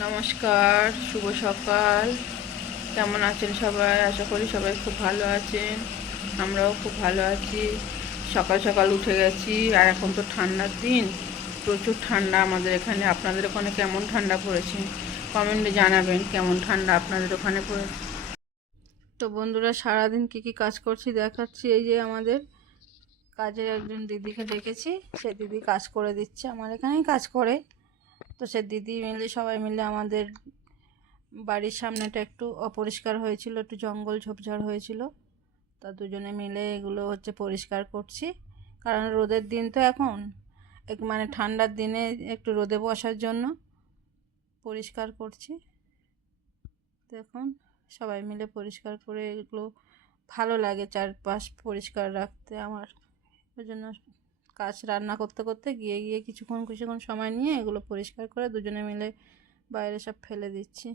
নমস্কার, শুভ সকাল। কেমন আছেন সবাই? আশা করি সবাই খুব ভালো আছেন। আমরাও খুব ভালো আছি। সকাল সকাল উঠে গেছি, আর এখন তো ঠান্ডার দিন, প্রচুর ঠান্ডা আমাদের এখানে। আপনাদের ওখানে কেমন ঠান্ডা পড়েছে? কমেন্টে জানাবেন কেমন ঠান্ডা আপনাদের ওখানে পড়েছে। তো বন্ধুরা, সারাদিন কি কি কাজ করছি দেখাচ্ছি। এই যে আমাদের কাজের একজন দিদিকে ডেকেছি, সে দিদি কাজ করে দিচ্ছে, আমার এখানেই কাজ করে। তো সে দিদি মিলে, সবাই মিলে আমাদের বাড়ির সামনেটা একটু অপরিষ্কার হয়েছিল, একটু জঙ্গল ঝোপঝাড় হয়েছিল। তা দুজনে মিলে এগুলো পরিষ্কার করছি। কারণ রোদের দিন তো এখন, মানে ঠান্ডার দিনে একটু রোদে বসার জন্য পরিষ্কার করছি। দেখুন, সবাই মিলে পরিষ্কার করে এগুলো ভালো লাগে চারপাশ পরিষ্কার রাখতে আমার। ওই জন্য রান্না করতে করতে গিয়ে গিয়ে কিছুক্ষণ কিছুক্ষণ সময় নিয়ে এগুলো পরিষ্কার করে দুজনে মিলে বাইরে সব ফেলে দিচ্ছি।